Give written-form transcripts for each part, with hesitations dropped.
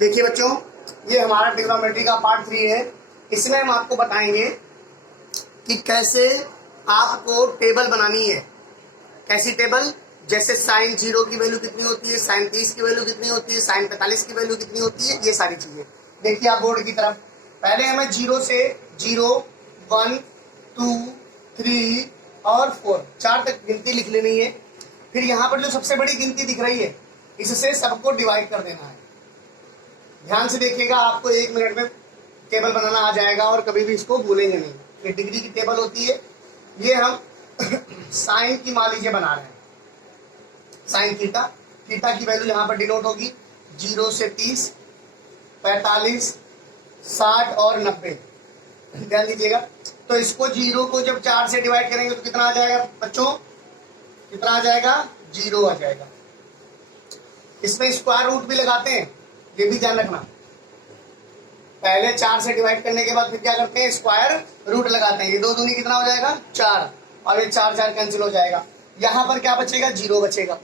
देखिए बच्चों, ये हमारा ट्रिग्नोमेट्री का पार्ट 3 है। इसमें हम आपको बताएंगे कि कैसे आपको टेबल बनानी है। कैसी टेबल? जैसे साइन 0 की वैल्यू कितनी होती है, साइन 30 की वैल्यू कितनी होती है, साइन 45 की वैल्यू कितनी होती है, ये सारी चीजें। देखिए आप बोर्ड की तरफ, पहले हमें 0 से 0, 1, 2, 3 और 4 4 तक गिनती लिख लेनी है। फिर यहाँ पर जो सबसे बड़ी गिनती दिख रही है, इससे सबको डिवाइड कर देना है। ध्यान से देखिएगा, आपको 1 मिनट में टेबल बनाना आ जाएगा और कभी भी इसको भूलेंगे नहीं। ये डिग्री की टेबल होती है। ये हम साइन की मान लीजिए बना रहे हैं, साइन थीटा। थीटा की वैल्यू यहाँ पर डिनोट होगी 0 से 30, 45, 60 और 90। ध्यान दीजिएगा। तो इसको 0 को जब 4 से डिवाइड करेंगे तो कितना आ जाएगा बच्चों? कितना आ जाएगा? 0 आ जाएगा। इसमें स्क्वायर रूट भी लगाते हैं, ये भी ध्यान रखना। पहले 4 से डिवाइड करने के बाद फिर क्या करते हैं? स्क्वायर रूट लगाते हैं। ये 2 दूनी कितना हो जाएगा? 4, और ये 4 4 कैंसिल हो जाएगा। यहाँ पर क्या बचेगा? 0 बचेगा।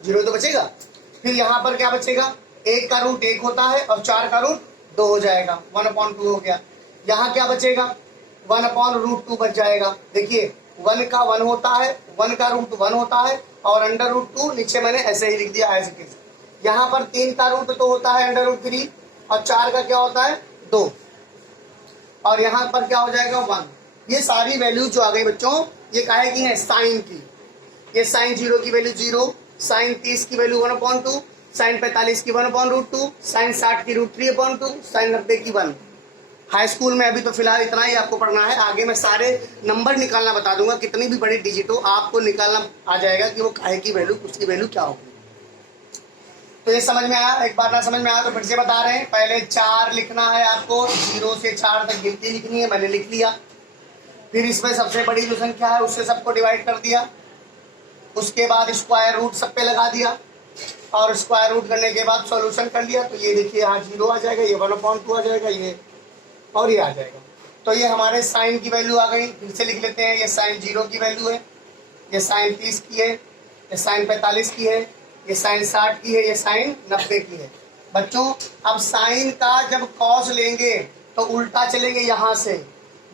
0 तो बचेगा। फिर यहाँ पर क्या बचेगा? 1 का रूट 1 होता है और 4 का रूट 2 हो जाएगा, 1/2 हो गया। यहाँ क्या बचेगा? 1/√2 बच जाएगा। देखिए 1 का 1 होता है, 1 का रूट 1 होता है और √2 नीचे मैंने ऐसे ही लिख दिया एज इट इज। यहाँ पर 3 का रूट तो होता है √3 और 4 का क्या होता है? 2, और यहाँ पर क्या हो जाएगा? 1। ये सारी वैल्यू जो आ गई बच्चों, ये काहे की है? साइन की। ये साइन 0 की वैल्यू 0, साइन 30 की वैल्यू 1/2, साइन 45 की 1/√2, साइन 60 की √3/2, साइन 90 की 1। हाई स्कूल में अभी तो फिलहाल इतना ही आपको पढ़ना है। आगे मैं सारे नंबर निकालना बता दूंगा, कितनी भी बड़ी डिजिट हो आपको निकालना आ जाएगा कि वो काहे की वैल्यू, उसकी वैल्यू क्या होगी। तो ये समझ में आया? एक बार ना समझ में आया तो फिर से बता रहे हैं। पहले 4 लिखना है आपको, 0 से 4 तक गिनती लिखनी है, मैंने लिख लिया। फिर इसमें सबसे बड़ी जो संख्या है उससे सबको डिवाइड कर दिया। उसके बाद स्क्वायर रूट सब पे लगा दिया और स्क्वायर रूट करने के बाद सॉल्यूशन कर लिया। तो ये देखिए यहाँ 0 आ जाएगा, ये 1/2 आ जाएगा, ये और ये आ जाएगा। तो ये हमारे साइन की वैल्यू आ गई। फिर से लिख लेते हैं। ये साइन 0 की वैल्यू है, ये साइन 30 की है, ये साइन 45 की है, ये साइन 60 की है, ये साइन 90 की है। बच्चों अब साइन का जब कॉस लेंगे तो उल्टा चलेंगे। यहाँ से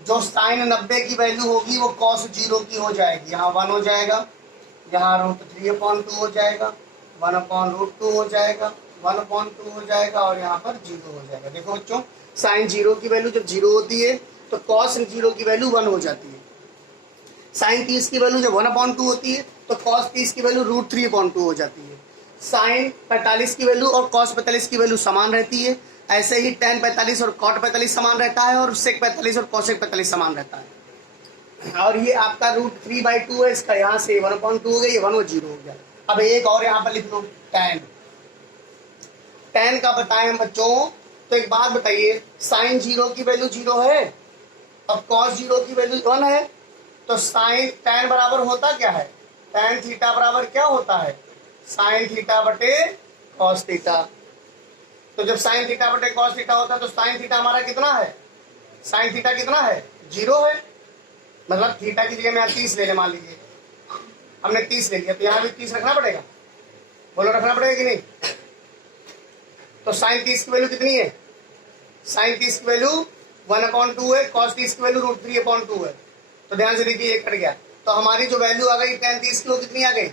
जो साइन 90 की वैल्यू होगी वो कॉस 0 की हो जाएगी। यहाँ 1 हो जाएगा, यहाँ √3/2 हो जाएगा, 1/√2 हो जाएगा, 1/2 हो जाएगा और यहाँ पर 0 हो जाएगा। देखो बच्चों, साइन 0 की वैल्यू जब 0 होती है तो कॉस 0 की वैल्यू 1 हो जाती है। साइन 30 की वैल्यू जब 1/2 होती है तो कॉस 30 की वैल्यू √3/2 हो जाती है। साइन 45 की वैल्यू और कॉस 45 की वैल्यू समान रहती है। ऐसे ही tan 45 और cot 45 समान रहता है और sec 45 और cosec 45 समान रहता है। और ये आपका √3/2 है, इसका यहाँ से 1/2 हो गया, ये 1 और 0 हो गया। अब एक और यहाँ पर लिख लो, tan का बताएं हम बच्चों। तो एक बात बताइए, साइन 0 की वैल्यू 0 है, अब cos 0 की वैल्यू 1 है, तो साइन tan बराबर होता क्या है? tan थीटा बराबर क्या होता है? साइन थीटा बटे कॉस थीटा। तो जब साइन थीटा बटे कॉस थीटा होता है तो साइन थीटा हमारा कितना है? साइन थीटा कितना है? 0 है। मतलब थीटा की जगह में 30 ले लें, मान लीजिए हमने 30 ले लिया, तो यहाँ भी 30 रखना पड़ेगा। बोलो रखना पड़ेगा कि नहीं? तो साइन 30 की वैल्यू कितनी है? साइन 30 की वैल्यू 1/2 है, कॉस 30 की वैल्यू √3/2 है। तो ध्यान से देखिए, ये कट गया। तो हमारी जो वैल्यू आ गई tan 30 की वो कितनी आ गई?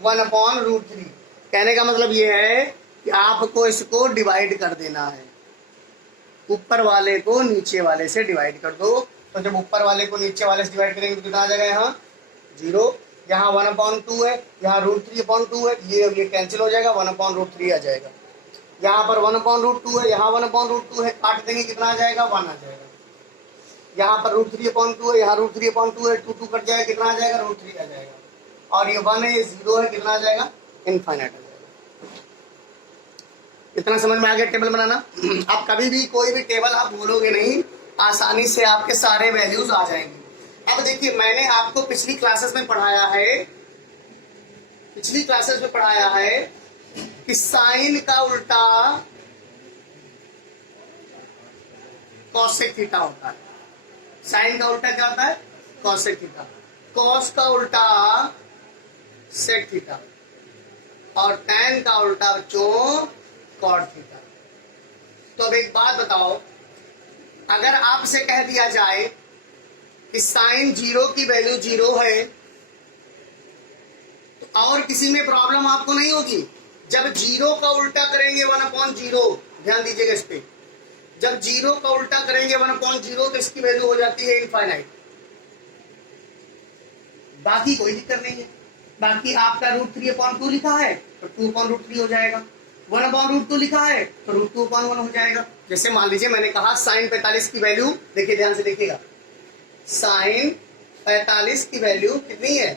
1/√3। कहने का मतलब ये है कि आपको इसको डिवाइड कर देना है। ऊपर वाले को नीचे वाले से डिवाइड कर दो। तो जब ऊपर वाले को नीचे वाले से डिवाइड करेंगे तो कितना आ जाएगा? यहाँ 0, यहाँ 1/2 है, यहाँ √3/2 है, ये कैंसिल हो जाएगा, 1/√3 आ जाएगा। यहाँ पर 1/√2 है, यहाँ 1/√2 है, काट देंगे कितना आ जाएगा? 1 आ जाएगा। यहाँ पर √3/2 है, यहाँ √3/2 है, 2 कट जाएगा, कितना आ जाएगा? √3 आ जाएगा। और ये 1 है, ये 0 है, कितना आ जाएगा? इनफाइनाइट आ जाएगा। इतना समझ में आ गया टेबल बनाना? आप कभी भी कोई भी टेबल आप भूलोगे नहीं, आसानी से आपके सारे वैल्यूज आ जाएंगे। अब देखिए, मैंने आपको पिछली क्लासेस में पढ़ाया है कि साइन का उल्टा कॉसेक थीटा होता है। साइन का उल्टा क्या होता है? Cosec theta. कॉस का उल्टा सेक थीटा और tan का उल्टा बच्चों कॉट थीटा। तो अब एक बात बताओ, अगर आपसे कह दिया जाए कि साइन 0 की वैल्यू 0 है तो और किसी में प्रॉब्लम आपको नहीं होगी। जब 0 का उल्टा करेंगे 1/0, ध्यान दीजिएगा इस पे, जब 0 का उल्टा करेंगे 1/0 तो इसकी वैल्यू हो जाती है इनफाइनाइट। बाकी कोई दिक्कत नहीं है। बाकी आपका √3/2 लिखा है तो 2/√3 हो जाएगा, 1/√2 लिखा है तो √2/1 हो जाएगा। जैसे मान लीजिए मैंने कहा साइन 45 की वैल्यू, देखिए ध्यान से देखिएगा, साइन 45 की वैल्यू कितनी है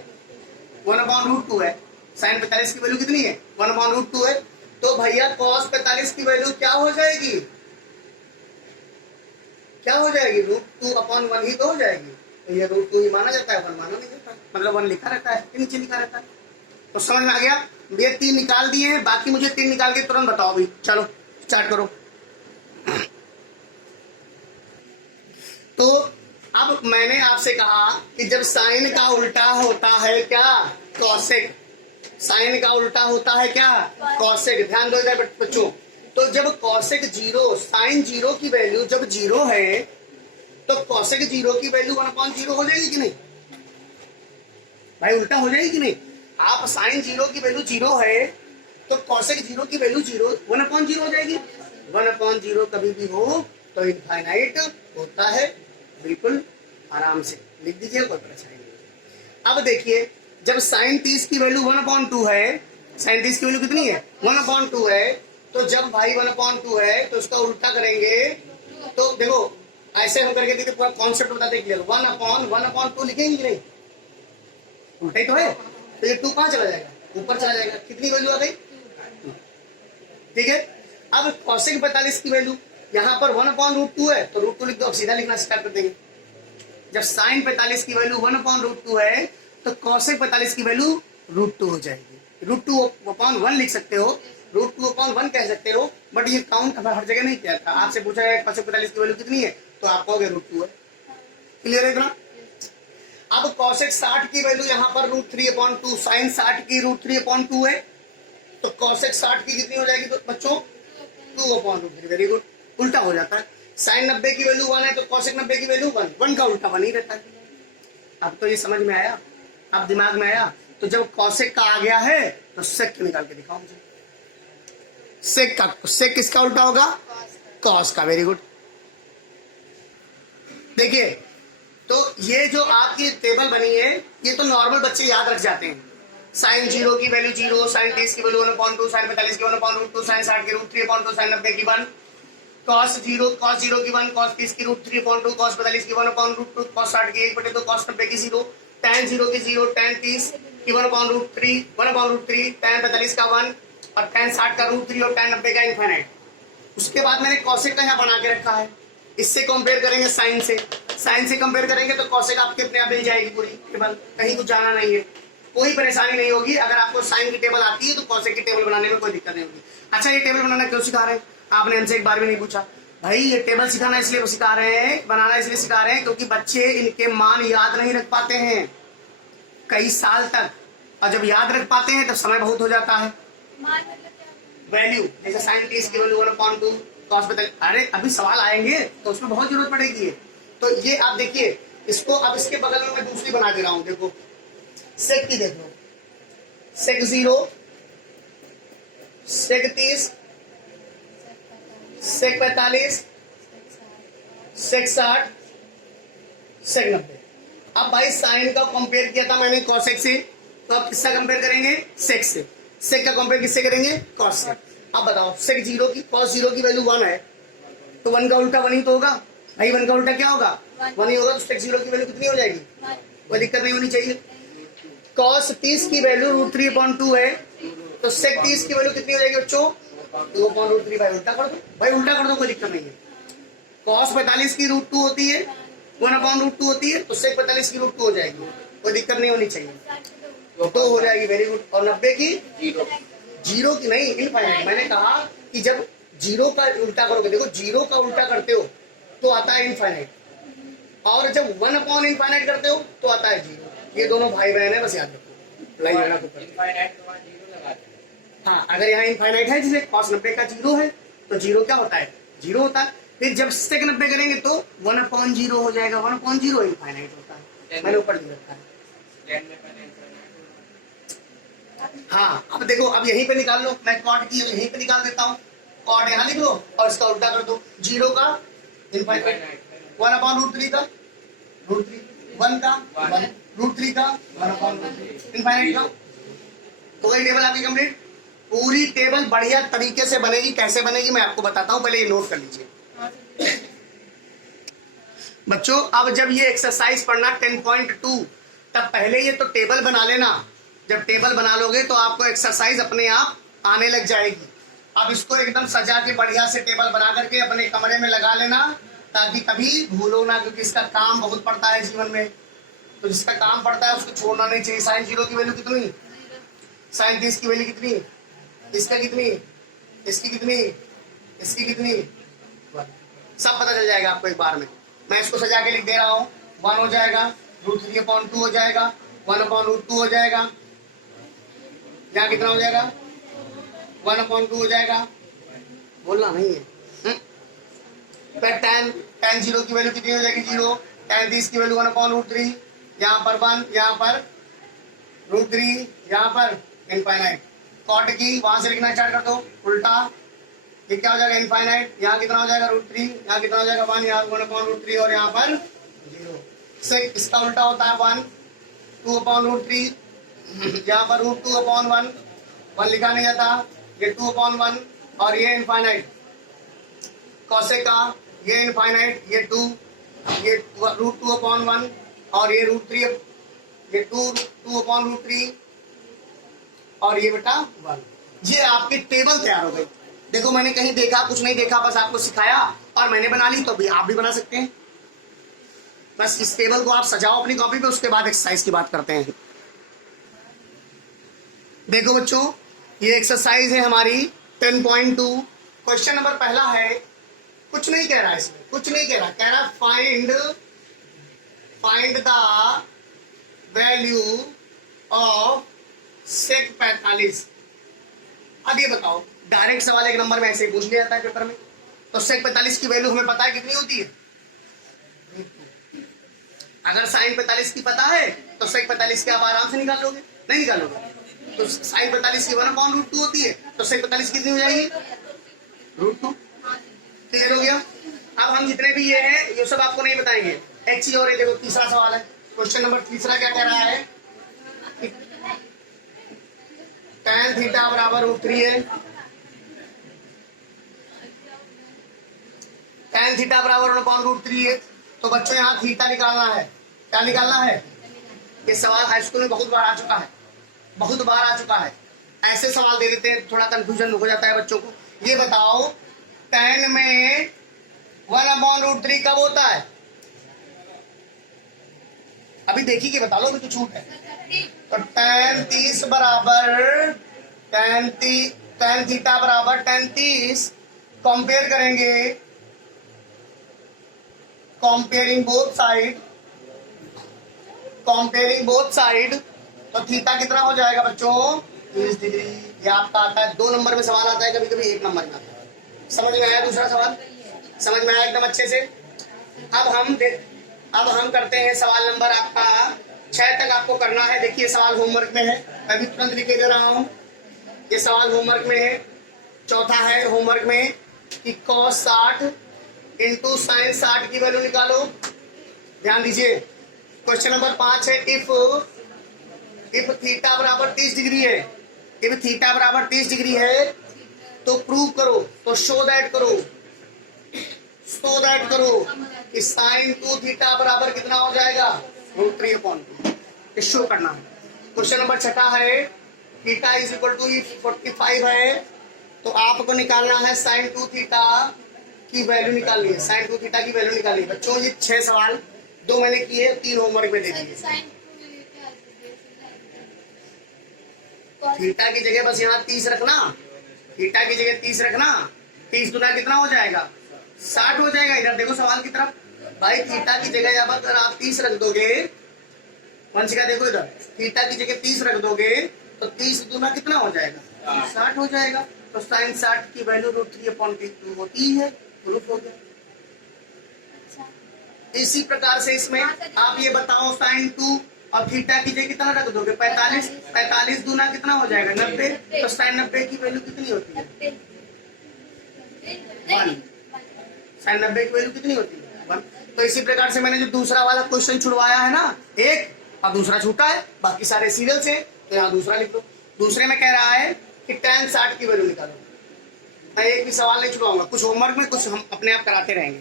1/√2 है। साइन 45 की वैल्यू कितनी है 1/√2 है। तो भैया कॉस 45 की वैल्यू क्या हो जाएगी, क्या हो जाएगी, √2/1 ही तो हो जाएगी। तो ये √2 ही माना जाता है, 1 माना नहीं जाता, मतलब 1 लिखा रहता है, नीचे लिखा रहता है। तो समझ में आ गया। ये 3 निकाल दिए हैं, बाकी मुझे 3 निकाल के तुरंत बताओ अभी। चलो स्टार्ट करो। तो अब मैंने आपसे कहा कि जब साइन का उल्टा होता है क्या, कॉसेक, साइन का उल्टा होता है क्या, कॉसेक। ध्यान दो इधर बच्चों। तो जब कॉसेक 0, साइन 0 की वैल्यू जब 0 है तो कॉसेक 0 की वैल्यू 1/0 हो जाएगी कि नहीं भाई, उल्टा हो जाएगी कि नहीं। आप साइन 0 की वैल्यू 0 है तो कॉसेक 0 की वैल्यू 1/0 हो जाएगी। 1/0 कभी भी हो तो इनफाइनाइट होता है, बिल्कुल आराम से लिख दीजिए, कोई परेशानी नहीं। अब देखिए जब साइन 30 की वैल्यू 1/2 है, साइन 30 की वैल्यू कितनी है 1/2 है, तो जब भाई 1/2 है तो उसका उल्टा करेंगे तो देखो ऐसे हम करके देखिए, पूरा कॉन्सेप्ट बताते क्लियर। 1/1/2 लिखेंगे नहीं, उल्टा ही तो है, तो ये 2 कहां चला जाएगा, ऊपर चला जाएगा। कितनी वैल्यू आ गई, ठीक है। अब कॉसेक 45 की वैल्यू यहाँ पर 1/√2 है तो √2 लिख दो, अब सीधा लिखना स्टार्ट कर देंगे। जब साइन 45 की वैल्यू 1/√2 है तो कॉसेक 45 की वैल्यू √2 हो जाएगी। √2/1 लिख सकते हो, √2/1 कह सकते हो, बट ये काउंट हर जगह नहीं किया था। आपसे पूछा है कॉसेक 45 की वैल्यू कितनी है तो आप कहोगे √2 है। क्लियर है इतना। अब कॉसेक 60 की वैल्यू यहाँ पर √3/2, साइन 60 की √3/2 है तो कॉसेक 60 की कितनी हो जाएगी तो बच्चों 2/√3। वेरी गुड, उल्टा हो जाता है। साइन 90 की वैल्यू 1 है तो कॉसेक 90 की वैल्यू 1 का उल्टा 1 ही रहता है। अब तो ये समझ में आया, अब दिमाग में आया। तो जब कॉसेक का आ गया है तो सेक निकाल के दिखाओ मुझे। सेक किसका उल्टा होगा, कॉस का। Very good. देखिए तो ये जो आपकी टेबल बनी है ये तो नॉर्मल बच्चे याद रख जाते हैं। साइन 0 की वैल्यू 0, साइन 30 की वैल्यू 1/2, साइन 45 की 1/√2, साइन 60 की √3/2, साइन 90 की 1, cos 0 की 1, cos 30 की √3/2, cos 45 की 1/√2, cos 60 की 1/2, cos 90 की 0, tan 0 की 0, tan 30 की 1/√3, tan 45 का 1 और tan 60 का √3 और tan 90 का इनफाइनाइट। उसके बाद मैंने कॉसेक का यहाँ बना के रखा है, इससे कंपेयर करेंगे साइन से, साइन से कंपेयर करेंगे तो कॉसेक आपके अपने आप मिल जाएगी पूरी टेबल, कहीं कुछ जाना नहीं है, कोई परेशानी नहीं होगी। अगर आपको साइन की टेबल आती है तो कॉसेक की टेबल बनाने में कोई दिक्कत नहीं होगी। अच्छा ये टेबल बनाना क्यों सिखा रहे हैं, आपने हमसे एक बार भी नहीं पूछा। भाई ये टेबल सिखाना इसलिए सिखा रहे हैं, बनाना इसलिए सिखा रहे हैं क्योंकि बच्चे इनके मान याद नहीं रख पाते हैं कई साल तक, और जब याद रख पाते हैं तब समय बहुत हो जाता है। वैल्यू जैसे साइन 30 की वैल्यू 1/2, कॉस 45, अरे अभी सवाल आएंगे तो उसमें बहुत जरूरत पड़ेगी। तो ये आप देखिए इसको, अब इसके बगल में मैं दूसरी बना दे रहा हूं, देखो सेक की देख लो, सेक 0, सेक 30, सेक 45, सेक 60, सेक 90। अब भाई साइन का कंपेयर किया था मैंने कॉसेक से, तो अब किसका कंपेयर करेंगे, सेक से। सेक का कंपेयर किससे करेंगे, कॉस से। अब बताओ सेक 0 की, कॉस 0 की वैल्यू 1 है तो 1 का उल्टा 1 ही तो होगा भाई, 1 का उल्टा क्या होगा 1 ही होगा। तो सेक 0 की वैल्यू कितनी हो जाएगी, कोई दिक्कत नहीं होनी चाहिए। कॉस 30 की वैल्यू √3/2 है तो सेक 30 की वैल्यू कितनी हो जाएगी बच्चों 2/√3। भाई उल्टा कर दो, भाई उल्टा कर दो, कोई दिक्कत नहीं है। कॉस 45 की √2 होती है, 1/√2 होती है, तो सेक 45 की √2 हो जाएगी, कोई दिक्कत नहीं होनी चाहिए, तो हो जाएगी। Very good. और 90 की 0 की नहीं, इनफाइनाइट। मैंने कहा कि जब 0 का उल्टा करोगे, देखो 0 का उल्टा करते हो तो आता है इनफाइनाइट, और जब 1/इनफाइनाइट करते हो तो आता है 0। ये दोनों भाई बहन है, बस याद रखो। लाइन लगा तो हाँ, अगर यहाँ इनफाइनाइट है जिसे cos 90 का 0 है तो 0 क्या होता है जीरो होता है। फिर जब सेक 90 करेंगे तो 1/0 हो जाएगा। 1/0 इनफाइनाइट होता है। मैंने ऊपर लिख रखा है। हाँ, अब देखो, अब यहीं पे निकाल लो। मैं कॉट की यहीं पे निकाल देता हूँ। कॉट यहाँ लिख लो और इसका उल्टा कर दो। 0 का इनफाइनाइट, 1/√3 का √3, 1 का 1, √3 का 1/√3, इनफाइनाइट का। तो वही टेबल आपकी कंप्लीट। पूरी टेबल बढ़िया तरीके से बनेगी। कैसे बनेगी मैं आपको बताता हूं, पहले ये नोट कर लीजिए बच्चों। अब जब ये एक्सरसाइज पढ़ना 10.2, तब पहले ये तो टेबल बना लेना। जब टेबल बना लोगे तो आपको एक्सरसाइज अपने आप आने लग जाएगी। अब इसको एकदम सजा के बढ़िया से टेबल बना करके अपने कमरे में लगा लेना, ताकि कभी भूलो ना, क्योंकि इसका काम बहुत पड़ता है जीवन में। तो जिसका काम पड़ता है उसको छोड़ना नहीं चाहिए। साइन 0 की वैल्यू कितनी, साइन 30 की वैल्यू कितनी, इसका कितनी, इसकी कितनी, इसकी कितनी, सब पता चल जाएगा आपको एक बार में। मैं इसको सजा के लिख दे रहा हूँ। 1 हो जाएगा, √3/2 हो जाएगा, 1/√2 हो जाएगा, यहाँ कितना हो जाएगा, 1/2 हो जाएगा। बोलना नहीं है। फिर tan 0 की वैल्यू कितनी हो जाएगी, 0। tan 30 की वैल्यू 1/√3, यहाँ पर 1, यहाँ पर √3, यहाँ पर इनफाइनाइट। कॉट की वहां से लिखना स्टार्ट कर दो उल्टा। ये क्या हो जाएगा, इनफाइनाइट। यहाँ कितना हो जाएगा, √3, यहाँ कितना हो जाएगा 1, यहाँ 1/√3 और यहाँ पर 0। सेक इसका उल्टा होता है 1, 2/√3, यहाँ पर √2/1, 1 लिखा नहीं जाता, ये 2/1 और ये इनफाइनाइट। कॉसेक का ये इनफाइनाइट, ये 2, ये √2/1 और ये √3, ये 2/√3 और ये बेटा 1। ये आपकी टेबल तैयार हो गई। देखो, मैंने कहीं देखा, कुछ नहीं देखा, बस आपको सिखाया और मैंने बना ली, तो भी आप भी बना सकते हैं। बस इस टेबल को आप सजाओ अपनी कॉपी पे, उसके बाद एक्सरसाइज की बात करते हैं। देखो बच्चों, ये एक्सरसाइज है हमारी 10.2। क्वेश्चन नंबर पहला है, कुछ नहीं कह रहा है इसमें, कुछ नहीं कह रहा, कह रहा find the value of sec 45। अब ये बताओ, डायरेक्ट सवाल एक नंबर में ऐसे ही पूछ लिया जाता है पेपर में। तो सेक 45 की वैल्यू हमें पता है कितनी होती है। अगर साइन 45 की पता है तो सेक 45 के आप आराम से निकाल लोगे, नहीं निकालोगे। तो साइन 45 की 1/√2 होती है, तो सेक 45 कितनी हो जाएगी, √2। क्लियर हो गया। अब हम जितने भी ये है ये सब आपको नहीं बताएंगे। एक चीज और है, देखो तीसरा सवाल है। क्वेश्चन नंबर तीसरा क्या कह रहा है, tan थीटा बराबर √3 है। tan थीटा बराबर 1/√3 है। तो बच्चों यहाँ थीटा निकालना है। क्या निकालना है, ये सवाल हाई स्कूल में बहुत बार आ चुका है, बहुत बार आ चुका है। ऐसे सवाल दे देते हैं, थोड़ा कंफ्यूजन हो जाता है बच्चों को। ये बताओ, tan में 1/√3 कब होता है, अभी देखिए कि बता लो, अभी तो छूट है। तो tan 30 बराबर tan थीटा बराबर tan 30, कंपेयर करेंगे, कंपेयरिंग बोथ साइड, तो थीटा कितना हो जाएगा बच्चों, 30 डिग्री। ये आपका आता है 2 नंबर में सवाल आता है, कभी कभी 1 नंबर में आता है। समझ में आया दूसरा सवाल, समझ में आया एकदम अच्छे से। अब हम करते हैं सवाल नंबर आपका 6 तक आपको करना है। देखिए सवाल होमवर्क में है, मैं भी तुरंत लिख के दे रहा हूँ। ये सवाल होमवर्क में है। चौथा है होमवर्क में कि cos 60 इंटू साइन 60 की वैल्यू निकालो। ध्यान दीजिए, क्वेश्चन नंबर 5 है, इफ थीटा बराबर 30 डिग्री है, इफ थीटा बराबर 30 डिग्री है तो प्रूव करो, तो शो दैट करो कि साइन 2 थीटा बराबर कितना हो जाएगा, √3/2। शो करना है। क्वेश्चन नंबर 6 है, थीटा इज इक्वल टू 45 है, तो आपको निकालना है साइन 2 थीटा की वैल्यू निकालनी है, साइन 2 थीटा की वैल्यू निकालनी है। बच्चों ये 6 सवाल, 2 मैंने किए, 3 होमवर्क में दे दिए। थीटा की जगह बस यहाँ 30 रखना, थीटा की जगह 30 रखना, 30 गुना कितना हो जाएगा, 60 हो जाएगा। इधर देखो सवाल की तरफ, भाई थीटा की जगह यहाँ पर आप 30 रख दोगे, वंशिका देखो इधर, थीटा की जगह 30 रख दोगे तो 30 गुना कितना हो जाएगा, 60 हो जाएगा। तो साइन 60 की वैल्यू √3/2 होती है। प्रूफ हो गया। इसी प्रकार से इसमें आप ये बताओ साइन 2 और थीटा की जगह कितना रख दोगे? 45। 45 दूना कितना हो जाएगा? 90। तो साइन 90 की वैल्यू कितनी होती है? 1। साइन 90 की वैल्यू कितनी होती है? 1। तो इसी प्रकार से मैंने जो दूसरा वाला क्वेश्चन छुड़वाया है ना, एक और दूसरा छूटा है, बाकी सारे सीरियल से, तो यहाँ दूसरा लिख दो। दूसरे में कह रहा है कि tan 60 की वैल्यू निकालो। मैं एक भी सवाल नहीं छुड़वाऊंगा, कुछ होमवर्क में, कुछ हम अपने आप कराते रहेंगे।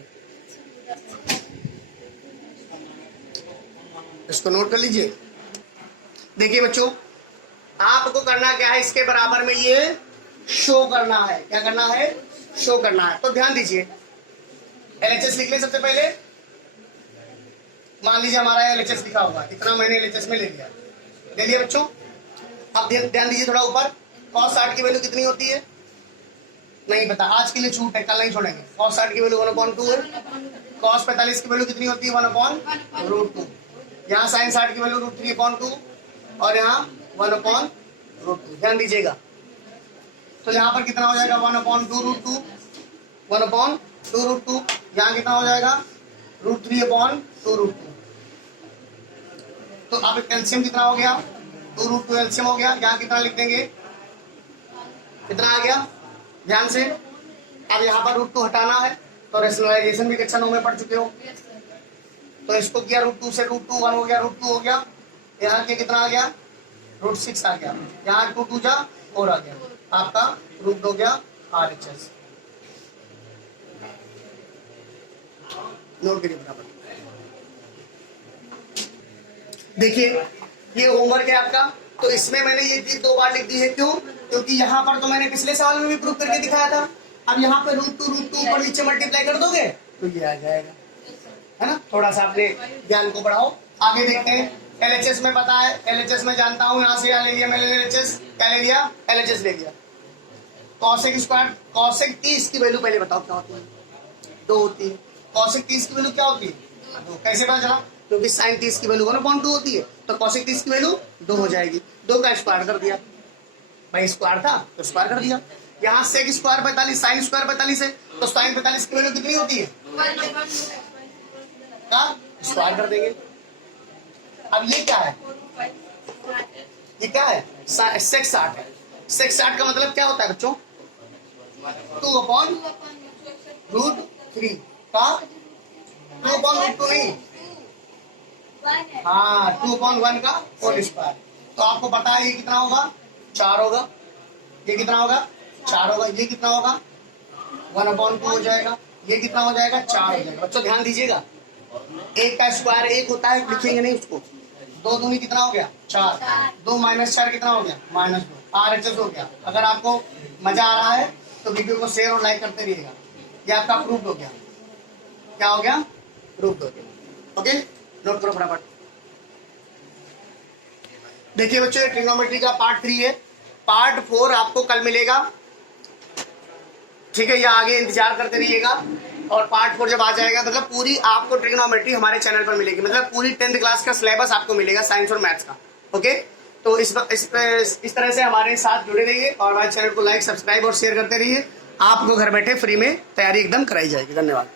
इसको नोट कर लीजिए। देखिए बच्चों, आपको करना क्या है, इसके बराबर में ये शो करना है। क्या करना है? शो करना है। तो ध्यान दीजिए, LHS लिख ले सबसे पहले। मान लीजिए हमारा LHS लिखा होगा, इतना मैंने LHS में ले लिया। ले लिया बच्चों। अब ध्यान दीजिए थोड़ा ऊपर, cos 60 की वैल्यू कितनी होती है? नहीं पता, आज के लिए छूट है, कल नहीं छोड़ेंगे। cos 60 की वैल्यू 1/2 है। cos 45 की वैल्यू कितनी होती है? 1/√2। यहाँ sin 60 की वैल्यू √3/2 और यहाँ 1/√2। ध्यान दीजिएगा। तो यहाँ पर कितना हो जाएगा? 1/2√2। 1/2√2। यहाँ कितना हो जाएगा? √3/2√2। तो अब कैल्शियम कितना हो गया? 2√2 एलसीएम हो गया। यहाँ कितना लिख देंगे? कितना आ गया? ध्यान से। अब यहाँ पर √2 हटाना है, तो रेशनलाइजेशन भी कक्षा 9 में पढ़ चुके हो। तो इसको किया √2 से √2, 1 हो गया, √2 हो गया। यहाँ के कितना आ गया? √6 आ गया। यहाँ 2 2 जा 4 आ गया। आपका रूट हो गया RHS। नोट करिए बराबर। देखिए ये होमवर्क है आपका। तो इसमें मैंने ये चीज 2 बार लिख दी है। क्यों? क्योंकि यहाँ पर तो मैंने पिछले सवाल में भी प्रूफ करके दिखाया था। अब यहाँ पे √2 ऊपर नीचे मल्टीप्लाई कर दोगे तो ये आ जाएगा, है ना। थोड़ा सा अपने ज्ञान को बढ़ाओ। आगे देखते हैं। LHS में पता है, LHS में जानता हूँ। यहाँ से ले लिया मैंने LHS। क्या ले लिया? LHS ले लिया। कॉसेक स्क्वायर, कॉसेक 30 की वैल्यू पहले बताओ क्या होती है? 2 होती है। कॉसेक 30 की वैल्यू क्या होती है? 2। कैसे पता चला? क्योंकि साइन 30 की वैल्यू 1/2 होती है, तो कॉसेक 30 की वैल्यू 2 हो जाएगी। 2 का स्क्वायर कर दिया भाई, स्क्वायर था तो स्क्वायर कर दिया। यहाँ सेक स्क्वायर 45, साइन स्क्वायर 45 है, तो साइन 45 की वैल्यू कितनी होती है? का स्क्वायर कर देंगे। अब ये क्या है? ये क्या है? सेक 60 है। सेक 60 का मतलब क्या होता है बच्चों? 2/√3 का 2/√2 नहीं, हाँ 2/1 का होल स्क्वायर। तो आपको पता है ये कितना होगा? 4 होगा। ये कितना होगा? 4 होगा। ये कितना होगा? 1/2 हो जाएगा। ये कितना हो जाएगा? 4 हो जाएगा। बच्चों ध्यान दीजिएगा, 1 का स्क्वायर 1 होता है, लिखेंगे नहीं उसको। 2 दूनी कितना हो गया? 4। 2 - 4 कितना हो गया? -2। RHS हो गया। अगर आपको मजा आ रहा है तो वीडियो को शेयर और लाइक करते रहिएगा। ये आपका प्रूफ हो गया। क्या हो गया? प्रूफ हो गया। ओके, नोट करो फटाफट। देखिए बच्चों, ये ट्रिग्नोमेट्री का पार्ट 3 है। पार्ट 4 आपको कल मिलेगा, ठीक है। या आगे इंतजार करते रहिएगा। और पार्ट 4 जब आ जाएगा, मतलब पूरी आपको ट्रिग्नोमेट्री हमारे चैनल पर मिलेगी। मतलब पूरी 10th क्लास का सिलेबस आपको मिलेगा, साइंस और मैथ्स का। ओके, तो इस तरह से हमारे साथ जुड़े रहिए और हमारे चैनल को लाइक, सब्सक्राइब और शेयर करते रहिए। आपको घर बैठे फ्री में तैयारी एकदम कराई जाएगी। धन्यवाद।